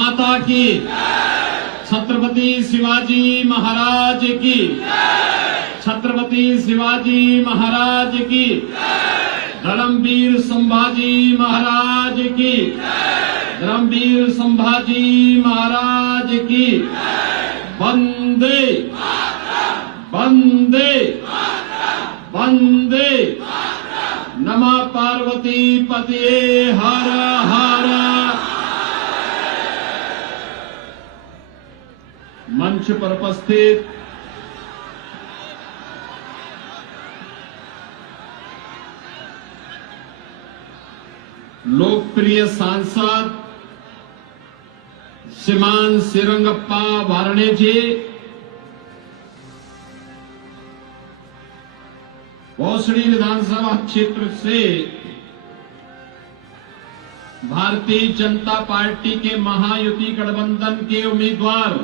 माता की, छत्रपति शिवाजी महाराज की, छत्रपति शिवाजी महाराज की, धर्मवीर संभाजी महाराज की, धर्मवीर संभाजी महाराज की। वंदे वंदे वंदे। नमः पार्वती पतये हर हर। मंच पर उपस्थित लोकप्रिय सांसद श्रीमान श्रीरंगप्पा वारणे जी, भोसड़ी विधानसभा क्षेत्र से भारतीय जनता पार्टी के महायुति गठबंधन के उम्मीदवार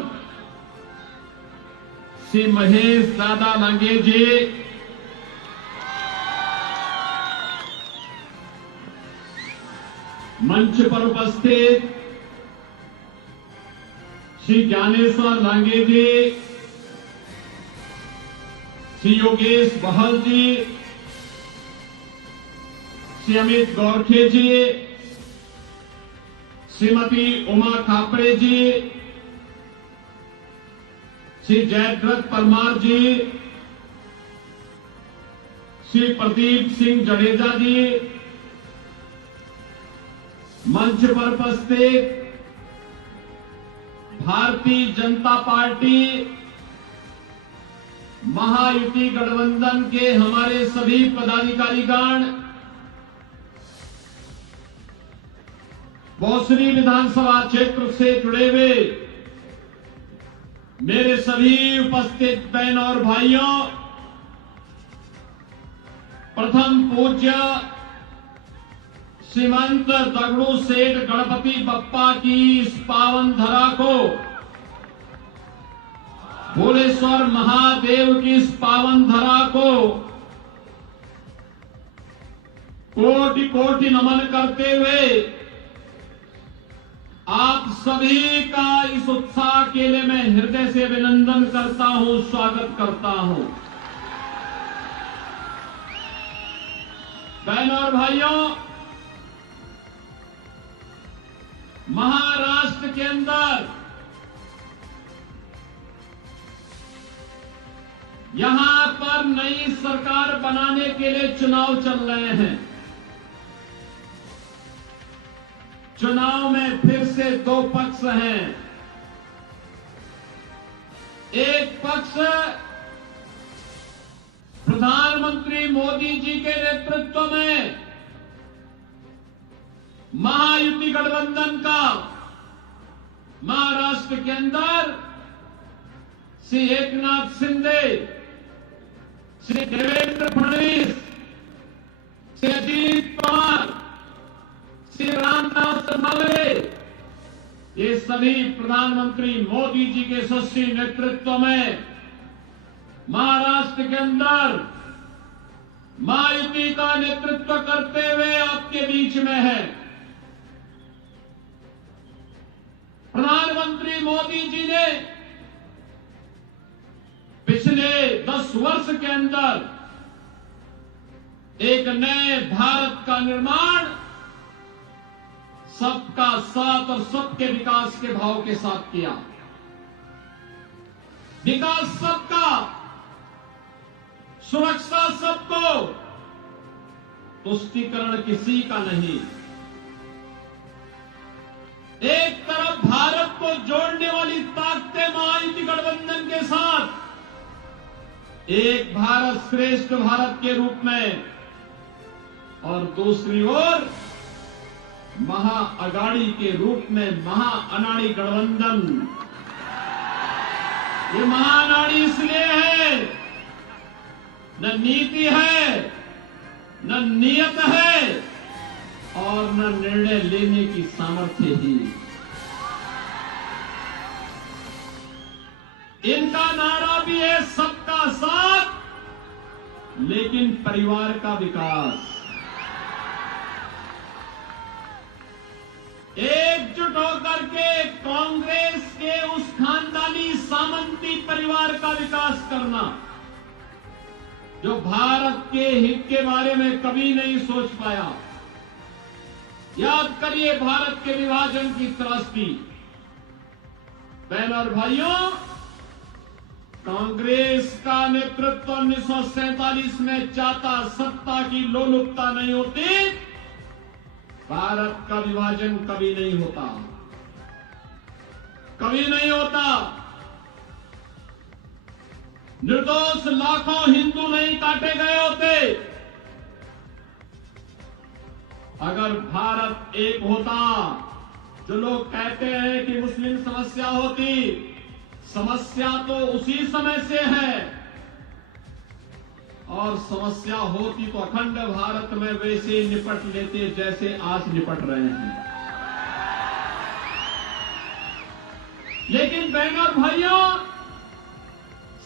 श्री महेश दादा लांगे जी, मंच पर उपस्थित श्री ज्ञानेश्वर लांगे जी, श्री योगेश बहल जी, श्री अमित गोरखे जी, श्रीमती उमा खापड़े जी, श्री जयद्रथ परमार जी, श्री प्रदीप सिंह जडेजा जी, मंच पर उपस्थित भारतीय जनता पार्टी महायुति गठबंधन के हमारे सभी पदाधिकारीगण, भोसड़ी विधानसभा क्षेत्र से जुड़े हुए मेरे सभी उपस्थित बहन और भाइयों, प्रथम पूज्य श्रीमंत दगड़ू सेठ गणपति बप्पा की इस पावन धरा को, भोलेश्वर महादेव की इस पावन धरा को कोटि कोटि नमन करते हुए आप सभी का इस उत्साह के लिए मैं हृदय से अभिनंदन करता हूं, स्वागत करता हूं। बहनों और भाइयों, महाराष्ट्र के अंदर यहां पर नई सरकार बनाने के लिए चुनाव चल रहे हैं। चुनाव में फिर से दो पक्ष हैं। एक पक्ष प्रधानमंत्री मोदी जी के नेतृत्व में महायुति गठबंधन का महाराष्ट्र के अंदर श्री एकनाथ शिंदे, श्री देवेंद्र फडणवीस, श्री अजीत पवार, श्री रामदास अठावले, ये सभी प्रधानमंत्री मोदी जी के यशस्वी नेतृत्व में महाराष्ट्र के अंदर महायुति का नेतृत्व करते हुए आपके बीच में है। प्रधानमंत्री मोदी जी ने पिछले 10 वर्ष के अंदर एक नए भारत का निर्माण सबका साथ और सबके विकास के भाव के साथ किया। विकास सबका, सुरक्षा सबको, तुष्टीकरण किसी का नहीं। एक तरफ भारत को जोड़ने वाली ताकतें महायुति गठबंधन के साथ, एक भारत श्रेष्ठ भारत के रूप में, और दूसरी ओर महाअगाड़ी के रूप में महाअनाड़ी गठबंधन। ये महाअनाड़ी इसलिए है, न नीति है, न नियत है, और न निर्णय लेने की सामर्थ्य ही। इनका नारा भी है सबका साथ, लेकिन परिवार का विकास। एकजुट होकर के परिवार का विकास करना, जो भारत के हित के बारे में कभी नहीं सोच पाया। याद करिए भारत के विभाजन की त्रासदी। बहनों और भाइयों, कांग्रेस का नेतृत्व 1947 में चाहता सत्ता की लोलुपता नहीं होती, भारत का विभाजन कभी नहीं होता, कभी नहीं होता। निर्दोष लाखों हिंदू नहीं काटे गए होते। अगर भारत एक होता, जो लोग कहते हैं कि मुस्लिम समस्या होती, समस्या तो उसी समय से है, और समस्या होती तो अखंड भारत में वैसे निपट लेते जैसे आज निपट रहे हैं। लेकिन बहनों और भाइयों,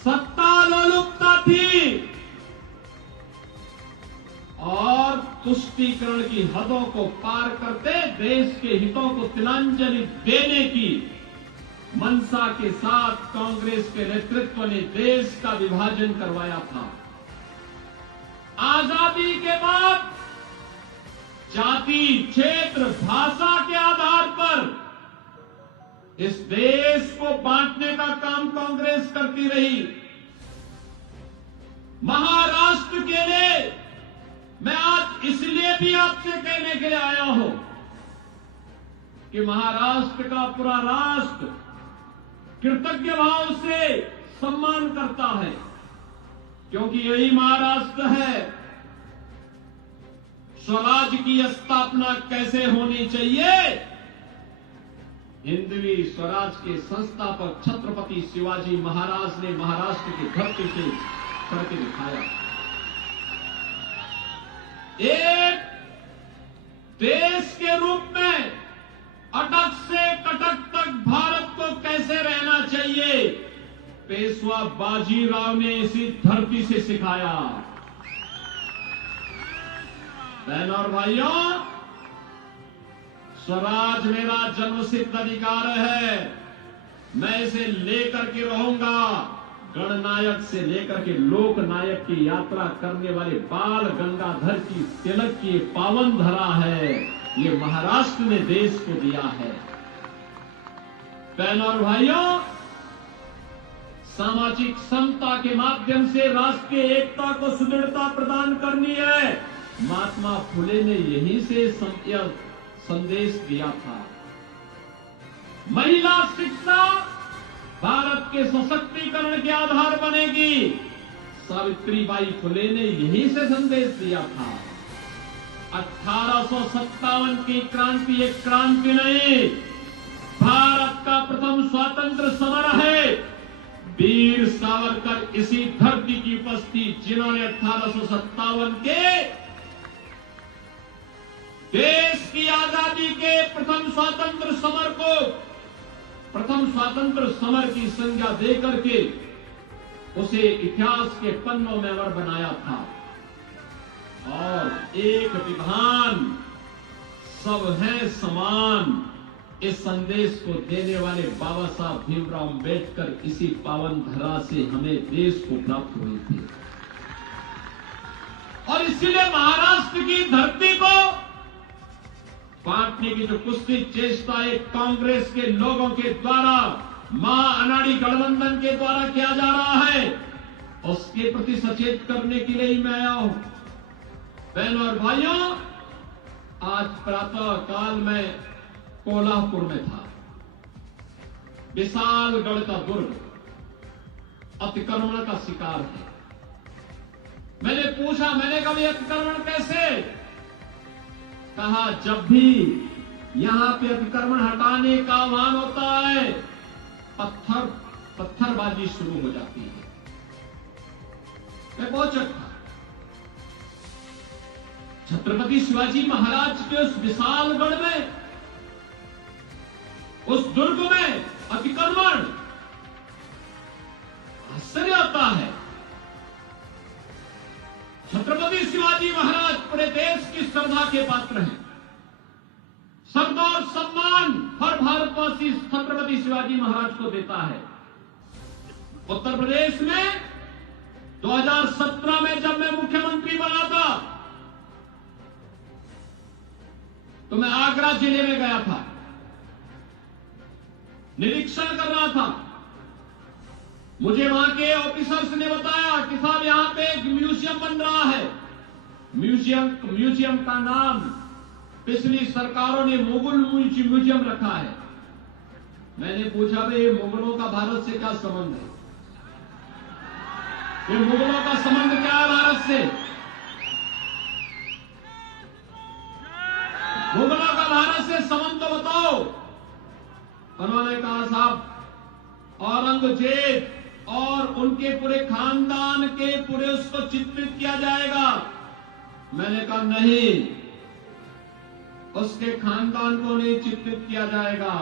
सत्ता लोलुपता थी और तुष्टीकरण की हदों को पार करते देश के हितों को तिलांजलि देने की मंशा के साथ कांग्रेस के नेतृत्व ने देश का विभाजन करवाया था। आजादी के बाद जाति, क्षेत्र, भाषा के आधार पर इस देश को बांटने का काम कांग्रेस करती रही। महाराष्ट्र के लिए मैं आज इसलिए भी आपसे कहने के लिए आया हूं कि महाराष्ट्र का पूरा राष्ट्र कृतज्ञ भाव से सम्मान करता है, क्योंकि यही महाराष्ट्र है स्वराज की स्थापना कैसे होनी चाहिए, हिंदवी स्वराज के संस्थापक छत्रपति शिवाजी महाराज ने महाराष्ट्र की धरती से करके दिखाया। एक देश के रूप में अटक से कटक तक भारत को कैसे रहना चाहिए, पेशवा बाजीराव ने इसी धरती से सिखाया। बहनों और भाइयों, स्वराज मेरा जन्मसिद्ध अधिकार है, मैं इसे लेकर के रहूंगा। गणनायक से लेकर के लोकनायक की यात्रा करने वाले बाल गंगाधर की तिलक की पावन धरा है, ये महाराष्ट्र ने देश को दिया है। बहनों और भाइयों, सामाजिक समता के माध्यम से राष्ट्रीय एकता को सुदृढ़ता प्रदान करनी है, महात्मा फुले ने यही से संदेश दिया था। महिला शिक्षा भारत के सशक्तिकरण के आधार बनेगी, सावित्रीबाई फुले ने यही से संदेश दिया था। 1857 की क्रांति एक क्रांति नहीं, भारत का प्रथम स्वतंत्र समर है। वीर सावरकर इसी धरती की उपस्थिति, जिन्होंने 1857 के देश की आजादी के प्रथम स्वतंत्र समर की संज्ञा देकर के उसे इतिहास के पन्नों में अमर बनाया था। और एक विधान, सब है समान, इस संदेश को देने वाले बाबा साहब भीमराव अम्बेडकर इसी पावन धरा से हमें देश को प्राप्त हुए थे। और इसीलिए महाराष्ट्र की धरती को बांटने की जो कुत्सित चेष्टा एक कांग्रेस के लोगों के द्वारा, मां अनाड़ी गठबंधन के द्वारा किया जा रहा है, उसके प्रति सचेत करने के लिए ही मैं आया हूं। बहनों और भाइयों, आज प्रातः काल में कोल्हापुर में था। विशालगढ़ का दुर्ग अतिक्रमण का शिकार है। मैंने पूछा, मैंने कहा अतिक्रमण कैसे? कहा, जब भी यहां पे अतिक्रमण हटाने का आह्वान होता है, पत्थरबाजी शुरू हो जाती है। मैं बहुत चक्का। छत्रपति शिवाजी महाराज के उस विशालगढ़ में, उस दुर्ग में अतिक्रमण, आश्चर्य आता है। छत्रपति शिवाजी महाराज पूरे देश की श्रद्धा के पात्र हैं। श्रद्धा और सम्मान हर भारतवासी छत्रपति शिवाजी महाराज को देता है। उत्तर प्रदेश में 2017 में जब मैं मुख्यमंत्री बना था तो मैं आगरा जिले में गया था, निरीक्षण कर रहा था। मुझे वहां के ऑफिसर्स ने बताया कि साहब यहां पे एक म्यूजियम बन रहा है। म्यूजियम का नाम पिछली सरकारों ने मुगल म्यूजियम रखा है। मैंने पूछा भाई ये मुगलों का भारत से क्या संबंध है? ये मुगलों का संबंध क्या है भारत से? मुगलों का भारत से संबंध तो बताओ। उन्होंने कहा साहब औरंगजेब और उनके पूरे खानदान के पूरे उसको चित्रित किया जाएगा। मैंने कहा नहीं, उसके खानदान को नहीं चित्रित किया जाएगा।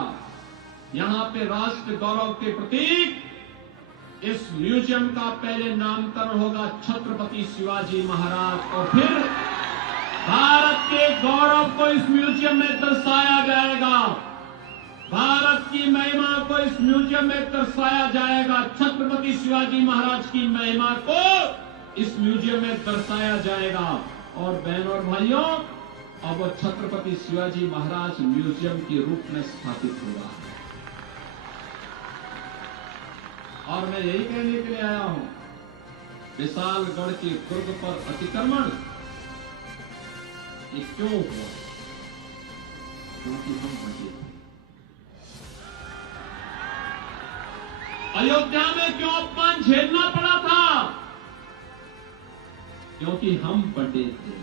यहां पे राष्ट्र गौरव के प्रतीक इस म्यूजियम का पहले नामकरण होगा छत्रपति शिवाजी महाराज, और फिर भारत के गौरव को इस म्यूजियम में दर्शाया जाएगा। भारत की महिमा को इस म्यूजियम में दर्शाया जाएगा। छत्रपति शिवाजी महाराज की महिमा को इस म्यूजियम में दर्शाया जाएगा। और बहनों और भाइयों, अब वो छत्रपति शिवाजी महाराज म्यूजियम के रूप में स्थापित हुआ है। और मैं यही कहने के लिए आया हूं, विशालगढ़ के दुर्ग पर अतिक्रमण ये क्यों हुआ? क्योंकि हम बचे थे। अयोध्या में क्यों अपमान झेलना पड़ा था? क्योंकि हम बटे थे।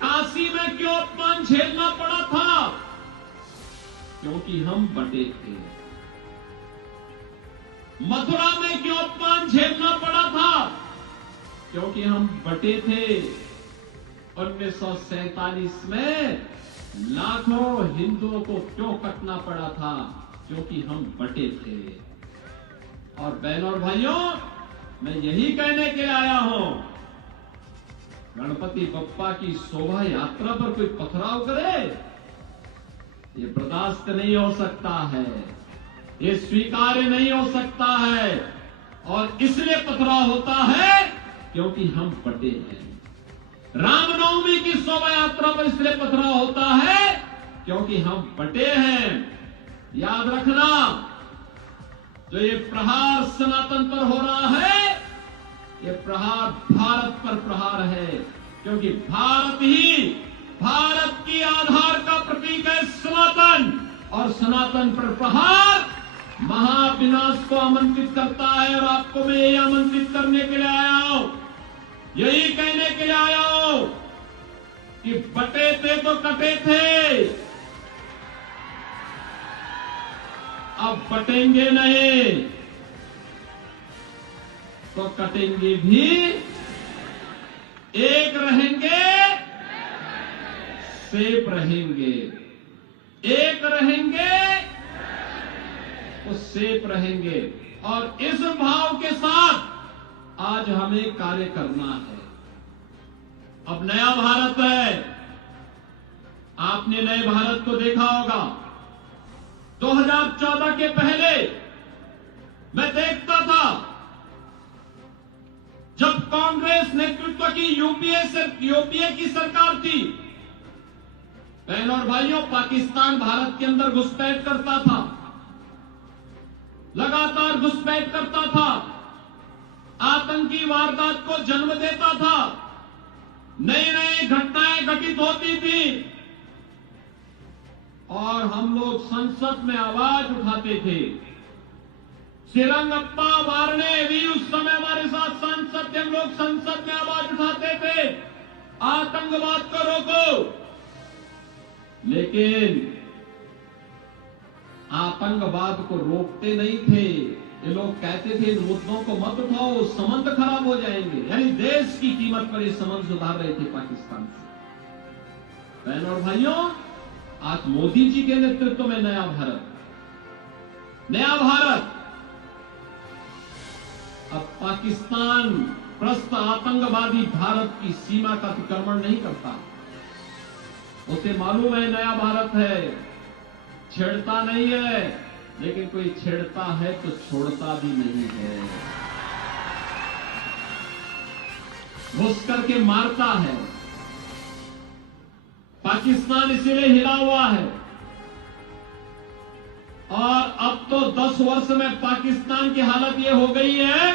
काशी में क्यों अपमान झेलना पड़ा था? क्योंकि हम बटे थे। मथुरा में क्यों अपमान झेलना पड़ा था? क्योंकि हम बटे थे। 1947 में लाखों हिंदुओं को क्यों कटना पड़ा था? क्योंकि हम बटे थे। और बहनों और भाइयों, मैं यही कहने के लिए आया हूं, गणपति बप्पा की शोभा यात्रा पर कोई पथराव करे, ये बर्दाश्त नहीं हो सकता है, ये स्वीकार्य नहीं हो सकता है। और इसलिए पथराव होता है क्योंकि हम बटे हैं। रामनवमी की शोभा यात्रा पर इसलिए पथराव होता है क्योंकि हम बटे हैं। याद रखना, जो ये प्रहार सनातन पर हो रहा है, ये प्रहार भारत पर प्रहार है, क्योंकि भारत की आधार का प्रतीक है सनातन, और सनातन पर प्रहार महाविनाश को आमंत्रित करता है। और आपको मैं यही आमंत्रित करने के लिए आया हूं, यही कहने के लिए आया हूं कि बटे थे तो कटे थे, अब बटेंगे नहीं तो कटेंगे भी। एक रहेंगे, सेफ रहेंगे। एक रहेंगे तो सेफ रहेंगे। और इस भाव के साथ आज हमें कार्य करना है। अब नया भारत है, आपने नए भारत को देखा होगा। 2014 के पहले मैं देखता था, जब कांग्रेस नेतृत्व की यूपीए की सरकार थी, बहनों और भाइयों, पाकिस्तान भारत के अंदर घुसपैठ करता था, लगातार घुसपैठ करता था, आतंकी वारदात को जन्म देता था, नई नई घटनाएं घटित होती थी, और हम लोग संसद में आवाज उठाते थे। श्रीरंगप्पा वारने भी उस समय हमारे साथ सांसद थे, हम लोग संसद में आवाज उठाते थे, आतंकवाद को रोको। लेकिन आतंकवाद को रोकते नहीं थे। ये लोग कहते थे इन मुद्दों को मत उठाओ, संबंध खराब हो जाएंगे। यानी देश की कीमत पर ये संबंध सुधार रहे थे पाकिस्तान से। बहनों और भाइयों, आज मोदी जी के नेतृत्व में नया भारत अब पाकिस्तान प्रस्त आतंकवादी भारत की सीमा का अतिक्रमण नहीं करता। उसे मालूम है नया भारत है, छेड़ता नहीं है, लेकिन कोई छेड़ता है तो छोड़ता भी नहीं है, घुस करके मारता है। पाकिस्तान इसीलिए हिला हुआ है। और अब तो 10 वर्ष में पाकिस्तान की हालत ये हो गई है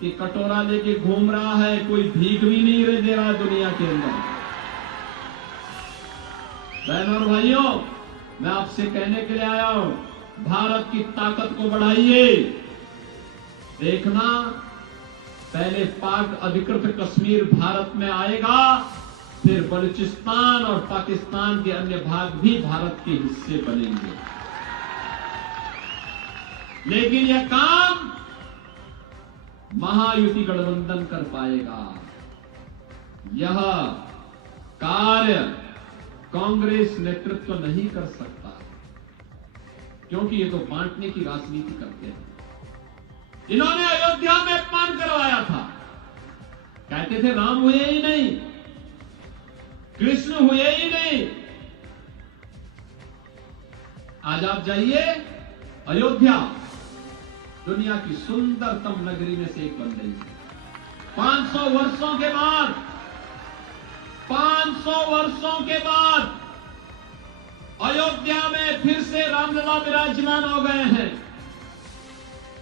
कि कटोरा लेके घूम रहा है, कोई भीख भी नहीं दे रहा है दुनिया के अंदर। बहनों और भाइयों, मैं आपसे कहने के लिए आया हूं, भारत की ताकत को बढ़ाइए। देखना, पहले पाक अधिकृत कश्मीर भारत में आएगा, फिर बलूचिस्तान और पाकिस्तान के अन्य भाग भी भारत के हिस्से बनेंगे। लेकिन यह काम महायुति गठबंधन कर पाएगा। यह कार्य कांग्रेस नेतृत्व नहीं कर सकता, क्योंकि ये तो बांटने की राजनीति करते हैं। इन्होंने अयोध्या में अपमान करवाया था, कहते थे राम हुए ही नहीं, कृष्ण हुए ही नहीं। आज आप जाइए अयोध्या, दुनिया की सुंदरतम नगरी में से एक बन गई है। 500 वर्षों के बाद, 500 वर्षों के बाद अयोध्या में फिर से रामलला विराजमान हो गए हैं।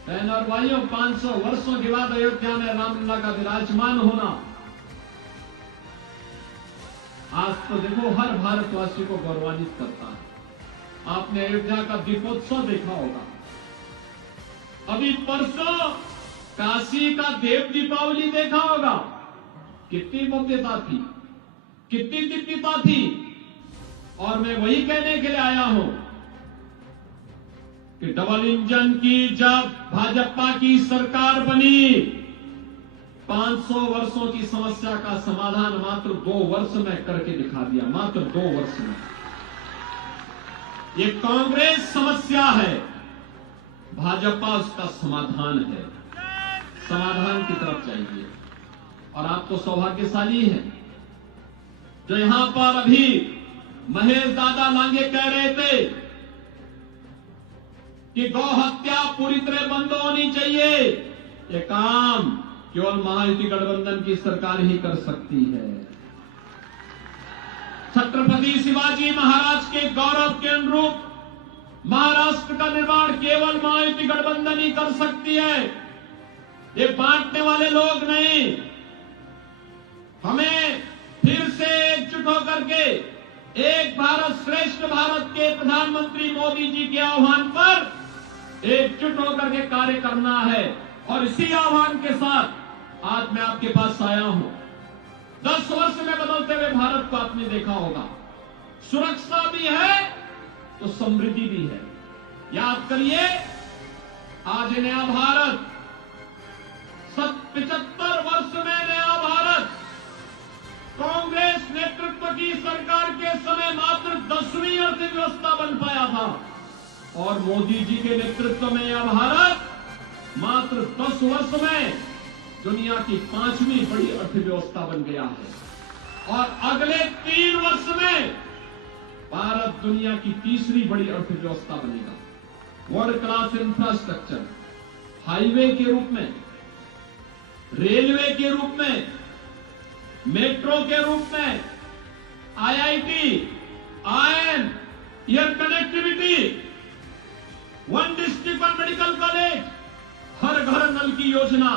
बहन और भाइयों, 500 वर्षों के बाद अयोध्या में रामलला का विराजमान होना, आज तो देखो हर भारतवासी को गौरवान्वित करता है। आपने अयोध्या का दीपोत्सव देखा होगा। अभी परसों काशी का देव दीपावली देखा होगा। कितनी भव्यता थी, कितनी दिव्यता थी। और मैं वही कहने के लिए आया हूं कि डबल इंजन की जब भाजपा की सरकार बनी, 500 वर्षों की समस्या का समाधान मात्र 2 वर्ष में करके दिखा दिया। मात्र 2 वर्ष में। ये कांग्रेस समस्या है, भाजपा उसका समाधान है। समाधान की तरफ चाहिए। और आप तो सौभाग्यशाली हैं जो यहां पर अभी महेश दादा लांगे कह रहे थे कि गौ हत्या पूरी तरह बंद होनी चाहिए। ये काम केवल महायुति गठबंधन की सरकार ही कर सकती है। छत्रपति शिवाजी महाराज के गौरव के अनुरूप महाराष्ट्र का निर्माण केवल महायुति गठबंधन ही कर सकती है। ये बांटने वाले लोग नहीं। हमें फिर से एकजुट होकर के एक भारत श्रेष्ठ भारत के प्रधानमंत्री मोदी जी के आह्वान पर एकजुट होकर के कार्य करना है। और इसी आह्वान के साथ आज मैं आपके पास आया हूं। 10 वर्ष में बदलते हुए भारत को आपने देखा होगा। सुरक्षा भी है तो समृद्धि भी है। याद करिए, आज नया भारत 75 वर्ष में नया भारत कांग्रेस नेतृत्व की सरकार के समय मात्र 10वीं अर्थव्यवस्था बन पाया था। और मोदी जी के नेतृत्व में यह भारत मात्र 10 वर्ष में दुनिया की 5वीं बड़ी अर्थव्यवस्था बन गया है। और अगले 3 वर्ष में भारत दुनिया की 3री बड़ी अर्थव्यवस्था बनेगा। वर्ल्ड क्लास इंफ्रास्ट्रक्चर, हाईवे के रूप में, रेलवे के रूप में, मेट्रो के रूप में, IIT, IIM, air connectivity, 1 district 1 medical college, हर घर नल की योजना,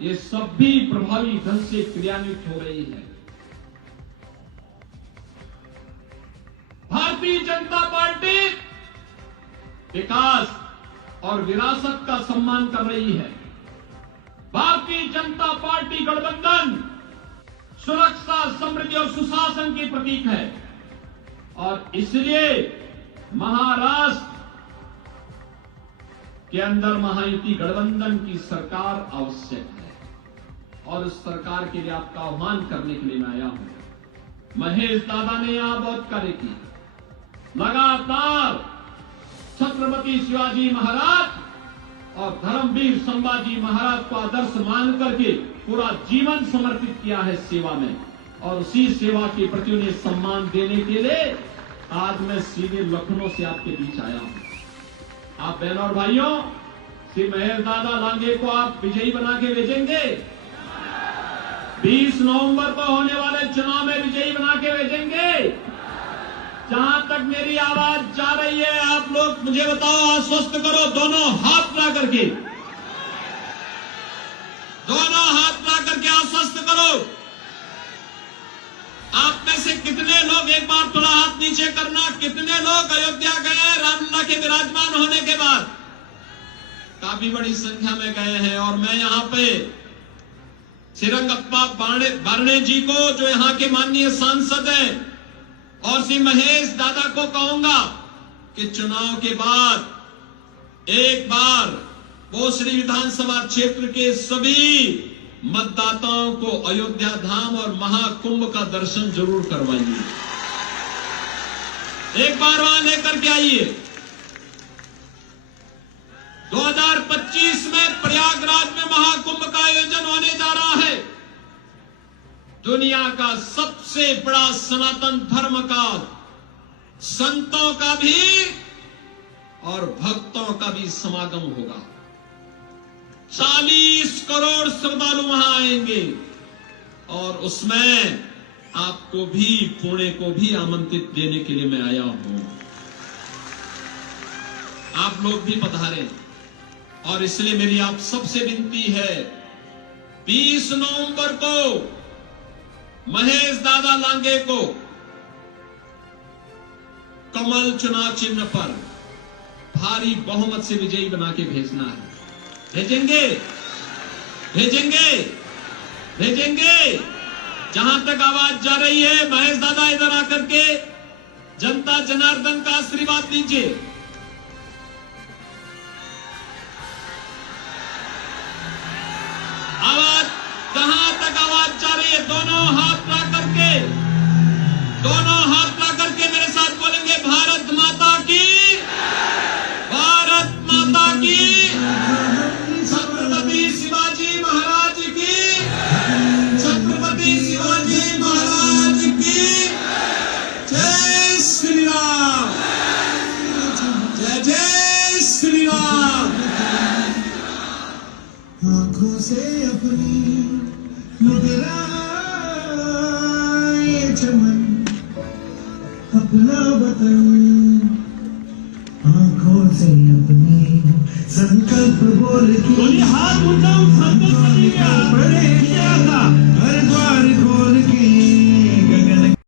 ये सब भी प्रभावी ढंग से क्रियान्वित हो रही है। भारतीय जनता पार्टी विकास और विरासत का सम्मान कर रही है। भारतीय जनता पार्टी गठबंधन सुरक्षा, समृद्धि और सुशासन की प्रतीक है। और इसलिए महाराष्ट्र के अंदर महायुति गठबंधन की सरकार आवश्यक है। और उस सरकार के लिए आपका आह्वान करने के लिए मैं आया हूं। महेश दादा ने यहां बहुत कार्य किया। लगातार छत्रपति शिवाजी महाराज और धर्मवीर संभाजी महाराज को आदर्श मान करके पूरा जीवन समर्पित किया है सेवा में। और उसी सेवा के प्रति उन्हें सम्मान देने के लिए आज मैं सीधे लखनऊ से आपके बीच आया हूं। आप बहनों और भाइयों, श्री महेश दादा लांगे को आप विजयी बना के भेजेंगे? 20 नवंबर को होने वाले चुनाव में विजयी बना के भेजेंगे? जहां तक मेरी आवाज जा रही है, आप लोग मुझे बताओ, आश्वस्त करो, दोनों हाथ ला करके, दोनों हाथ ला करके आश्वस्त करो। आप में से कितने लोग, एक बार थोड़ा हाथ नीचे करना, कितने लोग अयोध्या गए रामलला के विराजमान होने के बाद? काफी बड़ी संख्या में गए हैं। और मैं यहां पे श्रीरंगप्पा बारणे जी को, जो यहां के माननीय सांसद हैं, और श्री महेश दादा को कहूंगा कि चुनाव के बाद एक बार भोसड़ी विधानसभा क्षेत्र के सभी मतदाताओं को अयोध्या धाम और महाकुंभ का दर्शन जरूर करवाइए। एक बार वहां लेकर के आइए। 2025 में प्रयागराज में महाकुंभ का आयोजन होने जा रहा है। दुनिया का सबसे बड़ा सनातन धर्म का, संतों का भी और भक्तों का भी समागम होगा। 40 करोड़ श्रद्धालु वहां आएंगे और उसमें आपको भी, पुणे को भी आमंत्रित देने के लिए मैं आया हूं। आप लोग भी पधारें। और इसलिए मेरी आप सबसे विनती है, 20 नवंबर को महेश दादा लांगे को कमल चुनाव चिन्ह पर भारी बहुमत से विजयी बना के भेजना है। भेजेंगे? भेजेंगे? भेजेंगे? जहां तक आवाज जा रही है, महेश दादा इधर आकर के जनता जनार्दन का आशीर्वाद दीजिए। आवाज, जहां तक आवाज जा रही है, दोनों हाथ ला करके, दोनों हाथ ला करके मेरे साथ बोलेंगे, भारत माता की, भारत माता की, छत्रपति शिवाजी महाराज की, छत्रपति शिवाजी महाराज की जय श्री राम, जय जय श्री राम। आंखों से अपनी मुद्रा ये चमन, अपना वतन, आंखों से अपनी संकल्प बोल के, हाथ उठाओ।